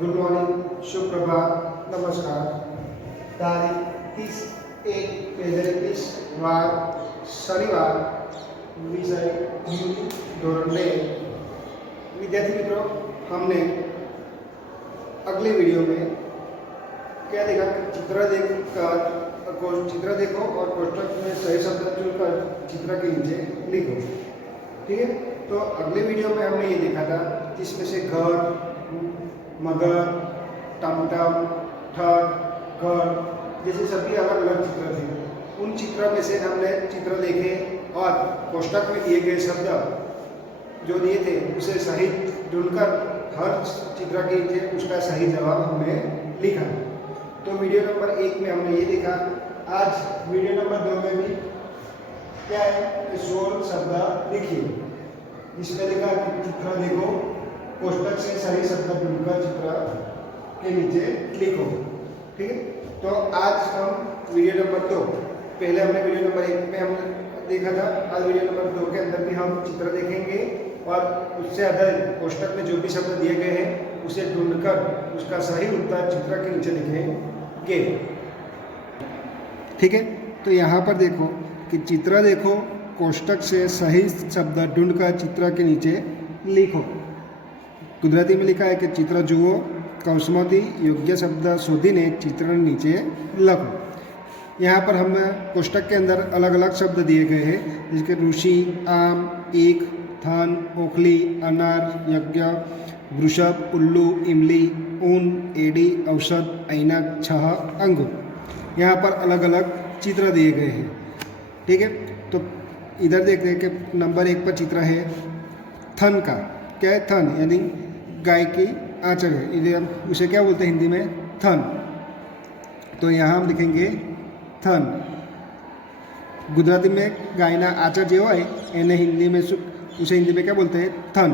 Good morning, शुभ प्रभात, नमस्कार। तारीख 30/1/2021 वार शनिवार, विषय हिंदी धोरण 2। विद्यार्थी मित्रों, हमने अगले वीडियो में क्या देखा? चित्र देखो और कोष्ठक में सही शब्द चुनकर चित्र के नीचे लिखो। ठीक है, तो अगले वीडियो में हमने ये देखा था जिसमें से घर, मगर, टमटम, ठग, घर जैसे सभी अलग अलग चित्र थे। उन चित्रों में से हमने चित्र देखे और कोष्ठक में दिए गए शब्द जो दिए थे उसे सही ढूंढकर हर चित्र के नीचे उसका सही जवाब हमने लिखा। तो वीडियो नंबर 1 में हमने ये देखा। आज वीडियो नंबर 2 में भी क्या है कि 16 शब्द लिखिए, जिसमें लिखा कि चित्र देखो, कोष्ठक से सही शब्द ढूंढकर चित्र के नीचे लिखो। ठीक है, तो आज हम वीडियो नंबर 2, पहले हमने वीडियो नंबर 1 में हम देखा था, आज वीडियो नंबर 2 के अंदर भी हम चित्र देखेंगे और उससे अधिक कोष्ठक में जो भी शब्द दिए गए हैं उसे ढूंढकर उसका सही उत्तर चित्र के नीचे लिखेंगे। ठीक है, तो यहाँ पर देखो कि चित्र देखो, कोष्ठक से सही शब्द ढूंढकर चित्र के नीचे लिखो। गुजराती में लिखा है कि चित्र जुओ, कौसमती योग्य शब्द शोधीने चित्र नीचे लखो। यहाँ पर हम कोष्ठक के अंदर अलग अलग शब्द दिए गए हैं, जिसके ऋषि, आम, ईख, थन, ओखली, अनार, यज्ञ, वृषभ, उल्लू, इमली, ऊन, एड़ी, औषध, ऐनक, छह, अंगूर। यहाँ पर अलग अलग चित्र दिए गए हैं। ठीक है, तो इधर देखते हैं कि नंबर 1 पर चित्र है थन का। क्या है? थन यानी गाय की आंचल है। इधर हम उसे क्या बोलते हैं हिंदी में? थन। तो यहाँ हम लिखेंगे थन। गुजराती में गायना आंचल जो है इन्हें हिंदी में उसे हिंदी में क्या बोलते हैं? थन।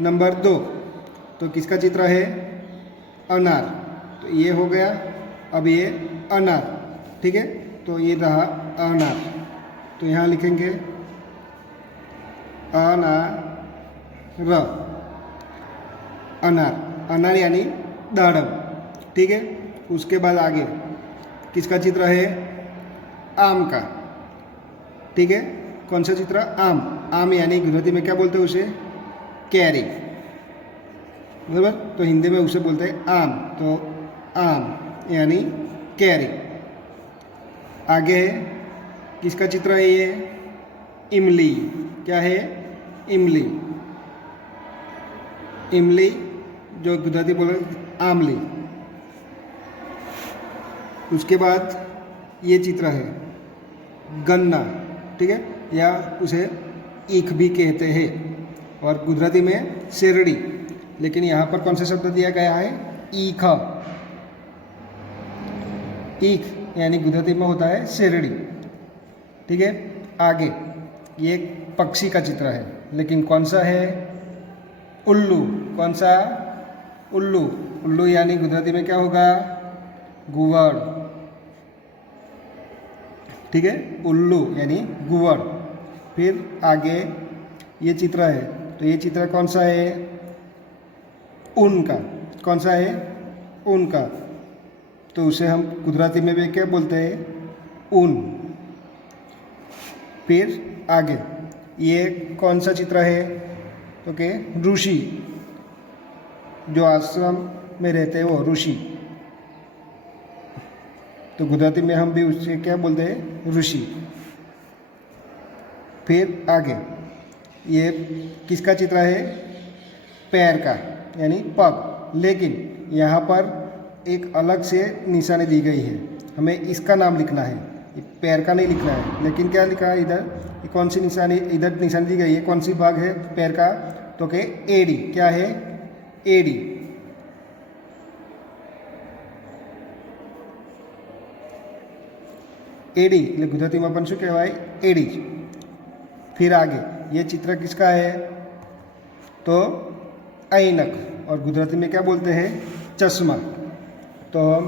नंबर 2, तो किसका चित्र है? अनार। तो ये हो गया। अब ये अनार। ठीक है, तो ये रहा अनार। तो यहाँ लिखेंगे अनार। अनार, अनार यानी दाड़म। ठीक है, उसके बाद आगे किसका चित्र है? आम का। ठीक है, कौन सा चित्र? आम। आम यानी गुजराती में क्या बोलते हैं उसे? कैरी। बराबर, तो हिंदी में उसे बोलते हैं आम। तो आम यानी कैरी। आगे है किसका चित्र है? ये इमली। क्या है? इमली। इमली जो गुजराती बोले आमली। उसके बाद ये चित्र है गन्ना। ठीक है, या उसे ईख भी कहते हैं और गुजराती में शेरड़ी। लेकिन यहाँ पर कौन सा शब्द दिया गया है? ईख। ईख यानी गुजराती में होता है शेरड़ी। ठीक है, आगे ये पक्षी का चित्र है, लेकिन कौन सा है? उल्लू। कौन सा? उल्लू। उल्लू यानी गुजराती में क्या होगा? गुवड़। ठीक है, उल्लू यानी गुवड़। फिर आगे ये चित्र है, तो ये चित्र कौन सा है? ऊन का। कौन सा है? ऊन का। तो उसे हम गुजराती में भी क्या बोलते हैं? ऊन। फिर आगे ये कौन सा चित्र है? तो के ऋषि, जो आश्रम में रहते हैं वो ऋषि। तो गुजराती में हम भी उससे क्या बोलते हैं? ऋषि। फिर आगे ये किसका चित्र है? पैर का यानी पग। लेकिन यहाँ पर एक अलग से निशानी दी गई है, हमें इसका नाम लिखना है, ये पैर का नहीं लिखना है। लेकिन क्या लिखा है इधर? ये कौन सी निशानी इधर निशानी दी गई है? कौन सी भाग है पैर का? तो के एड़ी। क्या है? एड़ी। एड़ी એટલે ગુજરાતીમાં પણ શું કહેવાય? એડી। फिर आगे ये चित्र किसका है? तो ऐनक, और गुजराती में क्या बोलते हैं? चश्मा। तो हम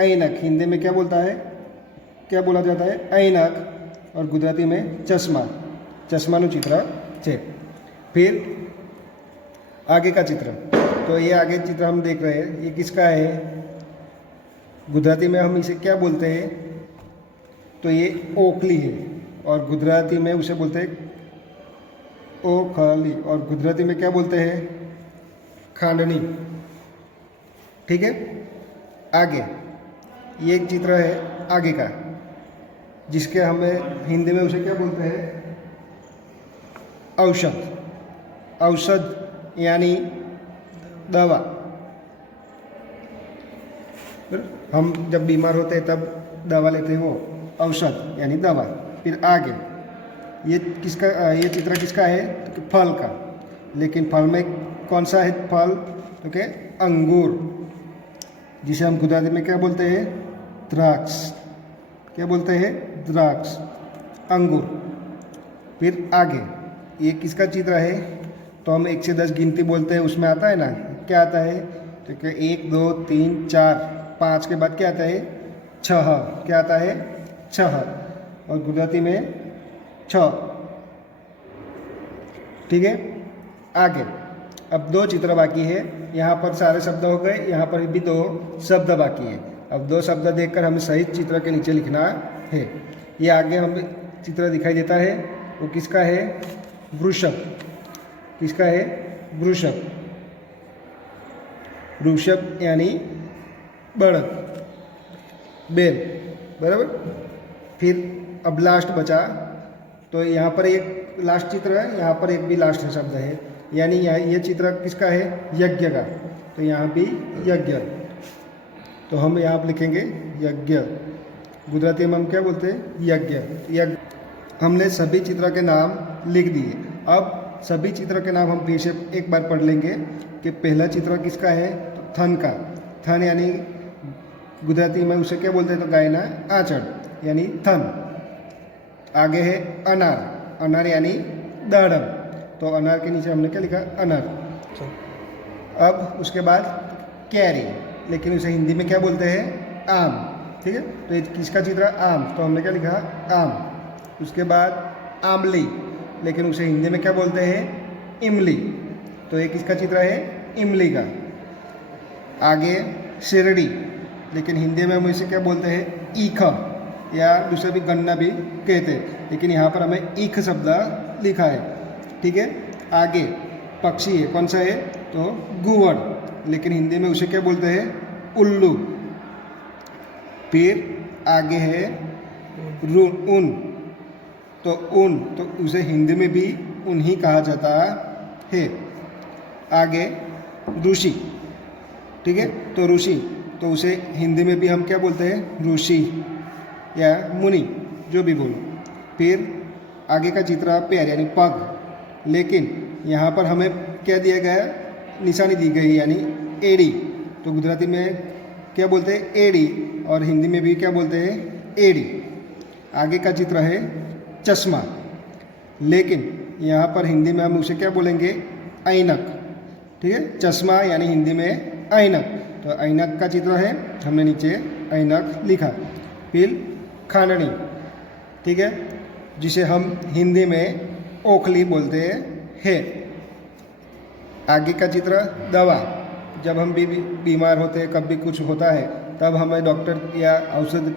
ऐनक हिंदी में क्या बोलता है? क्या बोला जाता है? ऐनक, और गुजराती में चश्मा। चश्माનું चित्र છે। फिर आगे का चित्र तो ये आगे चित्र हम देख रहे हैं, ये किसका है? गुजराती में हम इसे क्या बोलते हैं? तो ये ओखली है, और गुजराती में उसे बोलते हैं ओखली, और गुजराती में क्या बोलते हैं? खांडनी। ठीक है, आगे ये एक चित्र है आगे का, जिसके हमें हिंदी में उसे क्या बोलते हैं? औषध। औषध यानी दवा। हम जब बीमार होते हैं तब दवा लेते हैं, वो औषध यानी दवा। फिर आगे ये ये चित्र किसका है? तो फल का। लेकिन फल में कौन सा है फल? तो क्या? अंगूर, जिसे हम गुजराती में क्या बोलते हैं? द्राक्ष। क्या बोलते हैं? द्राक्ष, अंगूर। फिर आगे ये किसका चित्र है? तो हम 1 से 10 गिनती बोलते हैं, उसमें आता है ना, क्या आता है? तो क्या 1 2 3 4 5 के बाद क्या आता है? 6। क्या आता है? 6, और गुजराती में 6। ठीक है, आगे अब 2 चित्र बाकी है। यहाँ पर सारे शब्द हो गए, यहाँ पर भी 2 शब्द बाकी है। अब 2 शब्द देखकर हमें सही चित्र के नीचे लिखना है। ये आगे हमें चित्र दिखाई देता है, वो किसका है? वृषभ। किसका है? वृषभ। वृषभ यानी बड़द, बैल, बराबर। फिर अब लास्ट बचा, तो यहाँ पर एक लास्ट चित्र है, यहाँ पर एक भी लास्ट शब्द है, यानी ये चित्र किसका है? यज्ञ का। तो यहाँ भी यज्ञ, तो हम यहाँ पर लिखेंगे यज्ञ। गुजराती में हम क्या बोलते हैं? यज्ञ। यज्ञ। हमने सभी चित्र के नाम लिख दिए। अब सभी चित्र के नाम हम फिर से एक बार पढ़ लेंगे कि पहला चित्र किसका है? तो थन का। थन यानी गुजराती में उसे क्या बोलते हैं? तो गायना आंचल यानी थन। आगे है अनार। अनार यानी दाड़म, तो अनार के नीचे हमने क्या लिखा? अनार। अब उसके बाद कैरी, लेकिन उसे हिंदी में क्या बोलते हैं? आम। ठीक है, तो ये किसका चित्र? आम, तो हमने क्या लिखा? आम। उसके बाद आमली, लेकिन उसे हिंदी में क्या बोलते हैं? इमली, तो ये किसका चित्र है? इमली का। आगे शिरडी, लेकिन हिंदी में हम इसे क्या बोलते हैं? ईख, या दूसरे भी गन्ना भी कहते हैं, लेकिन यहाँ पर हमें ईख शब्द लिखा है। ठीक है, आगे पक्षी है, कौन सा है? तो गुवड़, लेकिन हिंदी में उसे क्या बोलते हैं? उल्लू। फिर आगे है ऊन, तो ऊन, तो उसे हिंदी में भी ऊन ही कहा जाता है। आगे ऋषि। ठीक है, तो ऋषि, तो उसे हिंदी में भी हम क्या बोलते हैं? ऋषि या मुनि, जो भी बोलो। फिर आगे का चित्र पैर यानी पग, लेकिन यहाँ पर हमें क्या दिया गया? निशानी दी गई यानी एड़ी, तो गुजराती में क्या बोलते हैं? एड़ी, और हिंदी में भी क्या बोलते हैं? एड़ी। आगे का चित्र है चश्मा, लेकिन यहाँ पर हिंदी में हम उसे क्या बोलेंगे? ऐनक। ठीक है, चश्मा यानी हिंदी में ऐनक, तो ऐनक का चित्र है, हमने नीचे ऐनक लिखा। फिर खांडनी, ठीक है, जिसे हम हिंदी में ओखली बोलते हैं। आगे का चित्र दवा, जब हम भी बीमार होते हैं, कभी कुछ होता है, तब हमें डॉक्टर या औषध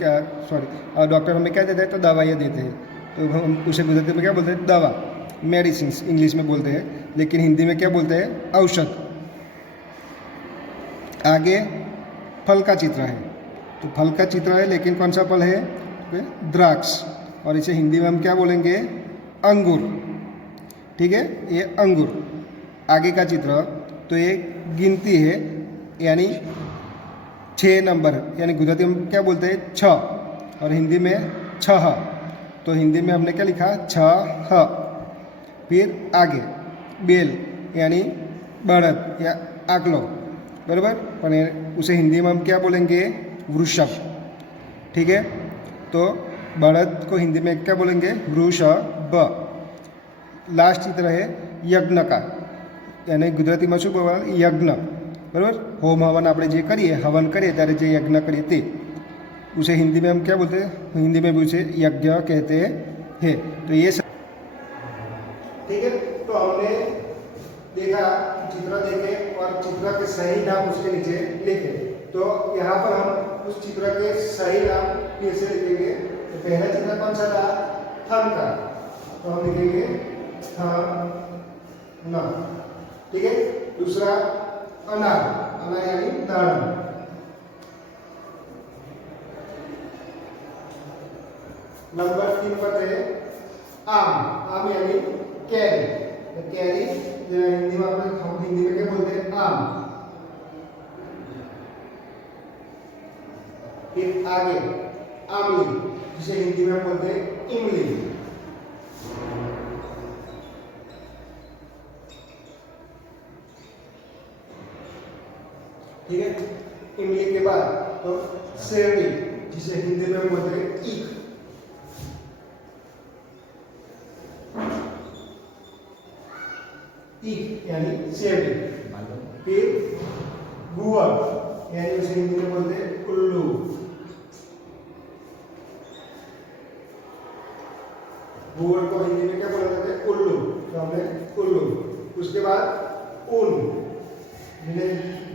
डॉक्टर हमें क्या देते हैं? तो दवाइयाँ देते हैं, तो हम उसे गुजराती में क्या बोलते हैं? दवा, मेडिसिन इंग्लिश में बोलते हैं, लेकिन हिंदी में क्या बोलते हैं? औषध। आगे फल का चित्र है, तो फल का चित्र है, लेकिन कौन सा फल है? द्राक्ष, और इसे हिंदी में हम क्या बोलेंगे? अंगूर। ठीक है, ये अंगूर। आगे का चित्र, तो ये गिनती है, यानी 6 नंबर, यानी गुजराती में क्या बोलते हैं? 6, और हिंदी में 6, तो हिंदी में हमने क्या लिखा? 6। फिर आगे बेल यानी बड़द या आकलो, बराबर, पर उसे हिंदी में हम क्या बोलेंगे? वृषभ। ठीक है, तो बड़द को हिंदी में क्या बोलेंगे? वृषभ। लास्ट चित्र है यज्ञ का, यानी ગુજરાતીમાં શું બોલવાનું? યજ્ઞ, બરાબર। હોમ હવન આપણે જે કરીએ, હવન કરીએ ત્યારે જે યજ્ઞ કરીએ તે, उसे हिंदी में हम क्या बोलते हैं? हिंदी में भी उसे यज्ञ कहते हैं। तो ये सब ठीक है। तो हमने देखा, चित्र देखे और चित्र के सही नाम उसके नीचे लिखें। तो यहाँ पर हम उस चित्र के सही नाम कैसे लिखेंगे? तो पहला चित्र कौन सा था? थन का, तो हम लिखेंगे थन, ठीक है। दूसरा अनार, अनार यानी दाढ़। नंबर 3 पर है आम, आम यानी कैरी, तो कैरी हिंदी में हम हिंदी में क्या बोलते हैं? आम। फिर आगे आमली, जिसे हिंदी में बोलते हैं इमली। ठीक है, इमली के बाद तो सेवड़ी, जिसे हिंदी में बोलते हैं ईख। ईख यानी सेवड़ी। फिर गुआर यानी उसे हिंदी में बोलते हैं उल्लू। गुआर को हिंदी में क्या बोला जाता है? उल्लू, तो हमने उल्लू। उसके बाद ऊन,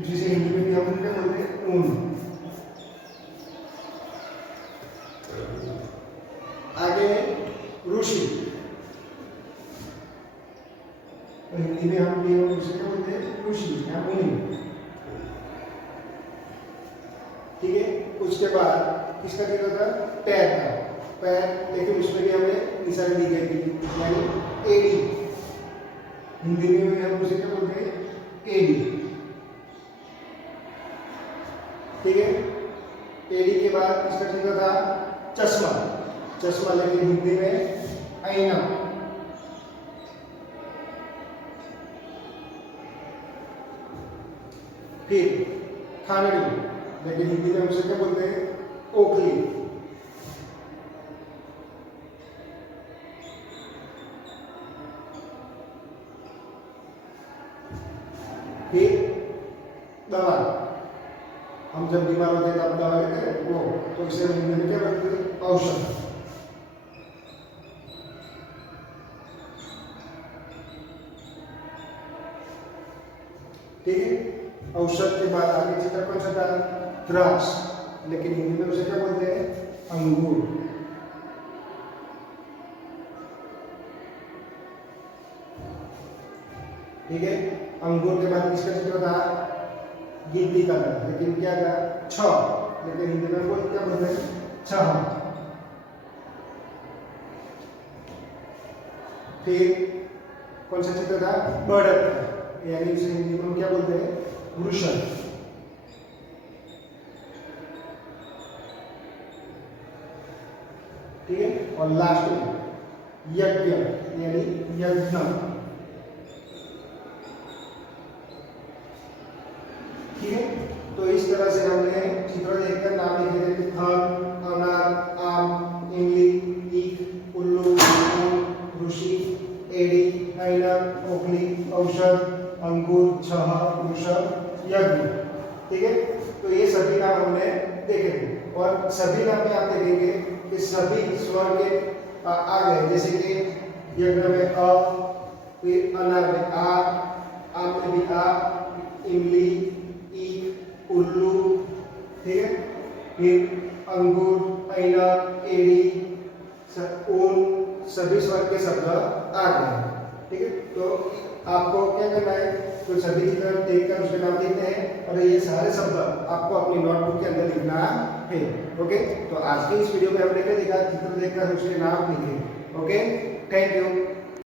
जिसे हिंदी में भी हम क्या बोलते हैं? ऊन। आगे ऋषि, तो हिंदी में हम भी उसे क्या बोलते हैं? ऋषि या मुनि। ठीक है, उसके बाद किसका चित्र था? पैर का। पैर, लेकिन उसमें भी हमने निशानी दी गई थी, यानी एडी। हिंदी में हम उसे क्या बोलते हैं? एडी। ठीक है, एडी के बाद किसका चित्र था? चश्मा, चश्मा लेकिन हिंदी में आईना। फिर खानड़ी, लेकिन हिंदी में उसे क्या बोलते हैं? ओखली। फिर दवा, हम जब बीमार होते हैं तब दवा लेते हैं वो, तो इसे हिंदी में क्या बोलते हैं? औषध। ठीक है, औषध के बाद आगे चित्र कौन सा था? द्राक्ष, लेकिन हिंदी में उसे क्या बोलते हैं? अंगूर। ठीक है, अंगूर के बाद किसका चित्र था? गिनती का था, लेकिन क्या था? 6, लेकिन हिंदी में वो क्या बोलते हैं? 6। फिर कौन सा चित्र था? बढ़त, यानी उसे हिंदी में क्या बोलते हैं? वृषण। ठीक है, और लास्ट में यज्ञ यानी यज्ञ। ठीक है, तो इस तरह से हमने चित्र देखकर नाम लिखे थे। थन, अनार, आम, इमली, ईख, उल्लू, ऊन, ऋषि, एड़ी, आईना, ओखली, औषध, अंगूर, छह, वृषभ, यज्ञ। ठीक है, तो ये सभी नाम हमने देखे थे, और सभी नाम में आप देखेंगे कि सभी स्वर के आ गए, जैसे कि यज्ञ में अ, फिर अनार में आ, आम में भी आ, इमली, ईख, उल्लू, ठीक है, फिर अंगूर, ऐना, एड़ी, ऊन, सभी स्वर के शब्द आ गए। ठीक है, तो आपको क्या करना है? तो सभी चित्र देखकर उसके नाम लिखते हैं, और ये सारे शब्द आपको अपनी नोटबुक के अंदर लिखना है। ओके, तो आज के इस वीडियो में हमने क्या देखा? चित्र देखकर उसके नाम लिखे। Okay, thank you.